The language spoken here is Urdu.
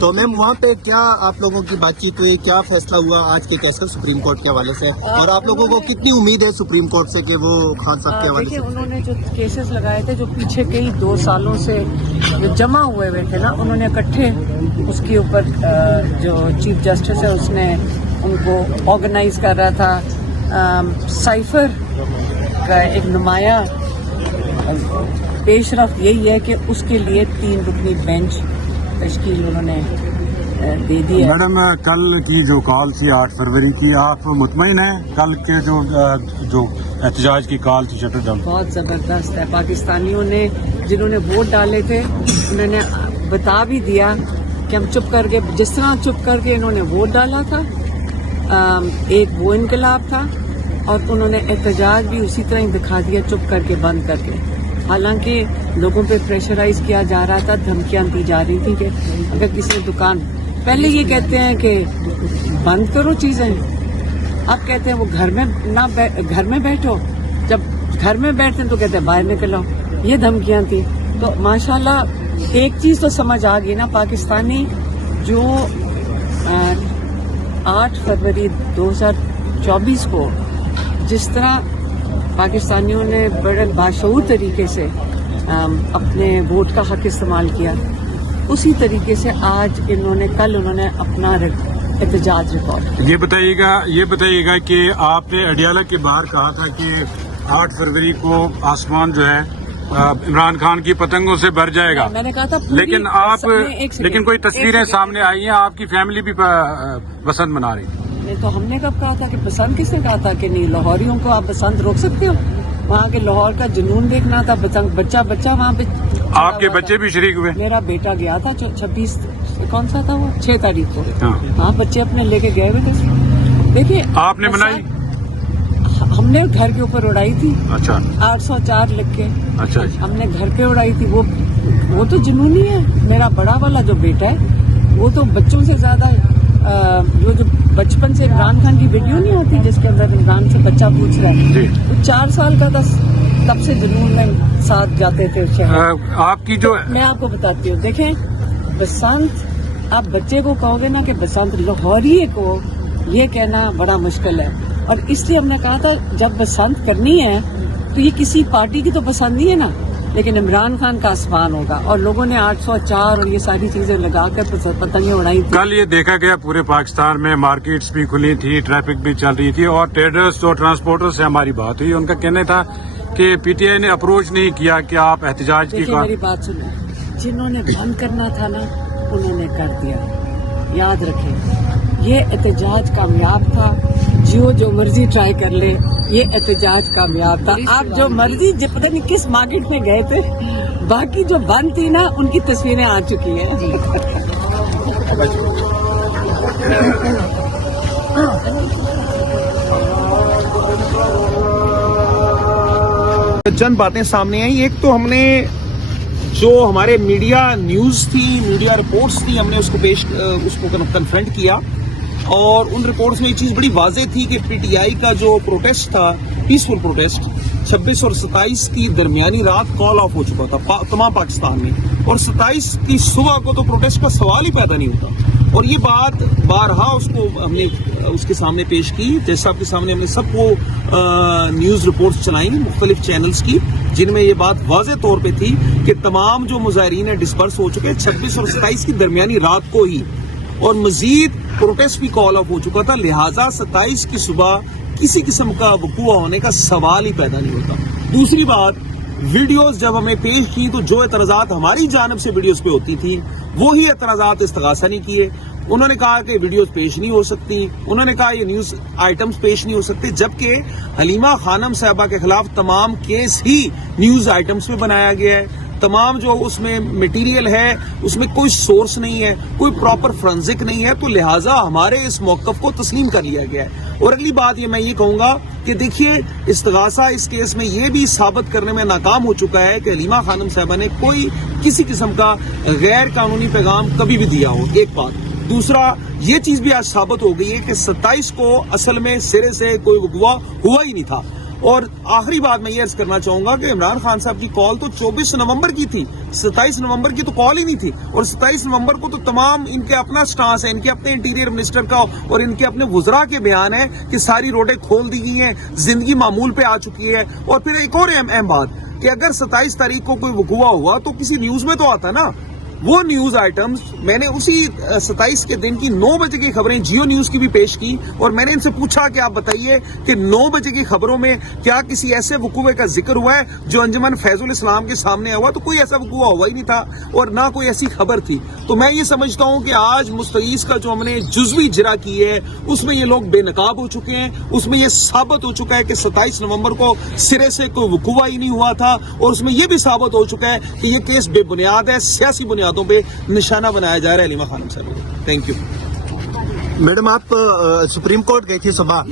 تو میم وہاں پہ کیا آپ لوگوں کی بات چیت ہوئی, کیا فیصلہ ہوا آج کے کیس کا سپریم کورٹ کے حوالے سے, اور آپ لوگوں کو کتنی امید ہے سپریم کورٹ سے کہ وہ خان صاحب کے حوالے سے؟ دیکھیے انہوں نے جو کیسز لگائے تھے, جو پیچھے کئی 2 سالوں سے جو جمع ہوئے تھے نا, انہوں نے اکٹھے اس کے اوپر جو چیف جسٹس ہے اس نے ان کو آرگنائز کر رہا تھا. سائفر کا ایک نمایاں پیش رفت یہی ہے کہ اس کے لیے 3 رکنی بینچ تشکیل انہوں نے دے دی ہے. میڈم کل کی جو کال تھی 8 فروری کی, آپ مطمئن ہیں کل کے جو احتجاج کی کال تھی شٹر ڈاؤن؟ بہت زبردست ہے. پاکستانیوں نے جنہوں نے ووٹ ڈالے تھے انہوں نے بتا بھی دیا کہ ہم چپ کر کے, جس طرح چپ کر کے انہوں نے ووٹ ڈالا تھا, ایک وہ انقلاب تھا, اور انہوں نے احتجاج بھی اسی طرح ہی دکھا دیا چپ کر کے, بند کر کے. حالانکہ لوگوں پہ پریشرائز کیا جا رہا تھا, دھمکیاں دی جا رہی تھیں کہ اگر کسی دکان, پہلے یہ کہتے ہیں کہ بند کرو چیزیں, اب کہتے ہیں وہ گھر میں بیٹھو, جب گھر میں بیٹھتے ہیں تو کہتے ہیں باہر نکل آؤ. یہ دھمکیاں تھیں. تو ماشاءاللہ ایک چیز تو سمجھ آ گئی نا, پاکستانی جو 8 فروری 2024 کو جس طرح پاکستانیوں نے بڑے باشعور طریقے سے اپنے ووٹ کا حق استعمال کیا, اسی طریقے سے آج کل انہوں نے اپنا احتجاج ریکارڈ. یہ بتائیے گا کہ آپ نے اڈیالہ کے باہر کہا تھا کہ 8 فروری کو آسمان جو ہے عمران خان کی پتنگوں سے بھر جائے گا, میں نے کہا تھا لیکن کوئی تصویریں سامنے آئی ہیں, آپ کی فیملی بھی بسنت منا رہی. تو ہم نے کب کہا تھا کہ بسنت, کس نے کہا تھا کہ نہیں, لاہوریوں کو آپ بسنت روک سکتے ہو؟ وہاں کے لاہور کا جنون دیکھنا تھا, بچہ وہاں پہ. آپ کے بچے بھی شریک ہوئے؟ میرا بیٹا گیا تھا 26 کون سا تھا وہ 6 تاریخ کو. ہاں بچے اپنے لے کے گئے ہوئے تھے. دیکھیے آپ نے منائی؟ ہم نے گھر کے اوپر اڑائی تھی. اچھا. 804 لکھ کے. اچھا. ہم نے گھر پہ اڑائی تھی. وہ تو جنونی ہے. میرا بڑا والا جو بیٹا ہے وہ تو بچوں سے زیادہ جو بچپن سے عمران خان کی ویڈیو نہیں ہوتی جس کے اندر عمران سے بچہ پوچھ رہا ہے, وہ 4 سال کا تھا, تب سے جنون میں ساتھ جاتے تھے شہر. آپ کی جو میں آپ کو بتاتی ہوں, دیکھیں بسنت, آپ بچے کو کہو گے نا کہ بسنت, لاہوری کو یہ کہنا بڑا مشکل ہے. اور اس لیے ہم نے کہا تھا جب بسنت کرنی ہے تو یہ کسی پارٹی کی تو پسند نہیں ہے نا, لیکن عمران خان کا آسمان ہوگا. اور لوگوں نے 804 اور یہ ساری چیزیں لگا کر پتنگیں اڑائی تھی. کل یہ دیکھا گیا پورے پاکستان میں مارکیٹس بھی کھلی تھی, ٹریفک بھی چل رہی تھی, اور ٹریڈرز اور ٹرانسپورٹر سے ہماری بات ہوئی. ان کا کہنا تھا کہ پی ٹی آئی نے اپروچ نہیں کیا کہ آپ احتجاج کی. میری بات سنیں, جنہوں نے بند کرنا تھا نا انہوں نے کر دیا. یاد رکھیں یہ احتجاج کامیاب تھا. جو مرضی ٹرائی کر لے, یہ احتجاج کامیاب تھا. آپ جو مرضی پتہ نہیں کس مارکیٹ میں گئے تھے, باقی جو بند تھی نا ان کی تصویریں آ چکی ہیں. چند باتیں سامنے آئیں. ایک تو ہم نے جو ہمارے میڈیا نیوز تھی, میڈیا رپورٹس تھی, ہم نے اس کو کنفرنٹ کیا, اور ان رپورٹس میں یہ چیز بڑی واضح تھی کہ پی ٹی آئی کا جو پروٹیسٹ تھا, پیسفل پروٹیسٹ, 26 اور 27 کی درمیانی رات کال آف ہو چکا تھا تمام پاکستان میں, اور 27 کی صبح کو تو پروٹیسٹ کا سوال ہی پیدا نہیں ہوتا. اور یہ بات بارہا ہم نے اس کے سامنے پیش کی, جیسا آپ کے سامنے ہم نے سب کو نیوز رپورٹس چلائیں مختلف چینلز کی, جن میں یہ بات واضح طور پہ تھی کہ تمام جو مظاہرین ہیں ڈسپرس ہو چکے 26 اور 27 کی درمیانی رات کو ہی, اور مزید پروٹیسٹ بھی کال آف ہو چکا تھا. لہٰذا 27 کی صبح کسی قسم کا وقوع ہونے کا سوال ہی پیدا نہیں ہوتا. دوسری بات, ویڈیوز جب ہمیں پیش کی تو جو اعتراضات ہماری جانب سے ویڈیوز پہ ہوتی تھی وہی اعتراضات استغاثہ نہیں کیے. انہوں نے کہا کہ ویڈیوز پیش نہیں ہو سکتی, انہوں نے کہا یہ نیوز آئٹمز پیش نہیں ہو سکتے, جبکہ حلیمہ خانم صاحبہ کے خلاف تمام کیس ہی نیوز آئٹمز پہ بنایا گیا ہے. تمام جو اس میں میٹیریل ہے اس میں کوئی سورس نہیں ہے, کوئی پراپر فرنزک نہیں ہے, تو لہٰذا ہمارے اس موقف کو تسلیم کر لیا گیا ہے. اور اگلی بات میں یہ کہوں گا کہ دیکھیے استغاثہ اس کیس میں یہ بھی ثابت کرنے میں ناکام ہو چکا ہے کہ حلیمہ خانم صاحبہ نے کوئی کسی قسم کا غیر قانونی پیغام کبھی بھی دیا ہو, ایک بات. دوسرا, یہ چیز بھی آج ثابت ہو گئی ہے کہ 27 کو اصل میں سرے سے کوئی وقوع ہوا ہی نہیں تھا. اور آخری بات میں یہ عرض کرنا چاہوں گا کہ عمران خان صاحب کی کال تو 24 نومبر کی تھی، 27 نومبر کی تو کال ہی نہیں تھی، اور 27 نومبر کو تو تمام ان کے اپنا سٹانس ہے، ان کے اپنے انٹیریئر منسٹر کا اور ان کے اپنے وزراء کے بیان ہے کہ ساری روڈیں کھول دی گئی ہیں، زندگی معمول پہ آ چکی ہے۔ اور پھر ایک اور اہم بات کہ اگر 27 تاریخ کو کوئی وقوع ہوا تو کسی نیوز میں تو آتا نا، وہ نیوز آئٹمز میں نے اسی 27 کے دن کی 9 بجے کی خبریں جیو نیوز کی بھی پیش کی، اور میں نے ان سے پوچھا کہ آپ بتائیے کہ 9 بجے کی خبروں میں کیا کسی ایسے وقوع کا ذکر ہوا ہے جو انجمن فیض الاسلام کے سامنے ہوا؟ تو کوئی ایسا وقوع ہوا ہی نہیں تھا اور نہ کوئی ایسی خبر تھی۔ تو میں یہ سمجھتا ہوں کہ آج مستغیث کا جو ہم نے جزوی اجرا کی ہے اس میں یہ لوگ بے نقاب ہو چکے ہیں، اس میں یہ ثابت ہو چکا ہے کہ 27 نومبر کو سرے سے کوئی وقوع ہی نہیں ہوا تھا، اور اس میں یہ بھی ثابت ہو چکا ہے کہ یہ کیس بے بنیاد ہے، سیاسی بنیادوں پہ نشانہ بنایا جا رہا ہے علیمہ خانم صاحب۔ Thank you. میڈم آپ سپریم کورٹ گئی تھی صبح،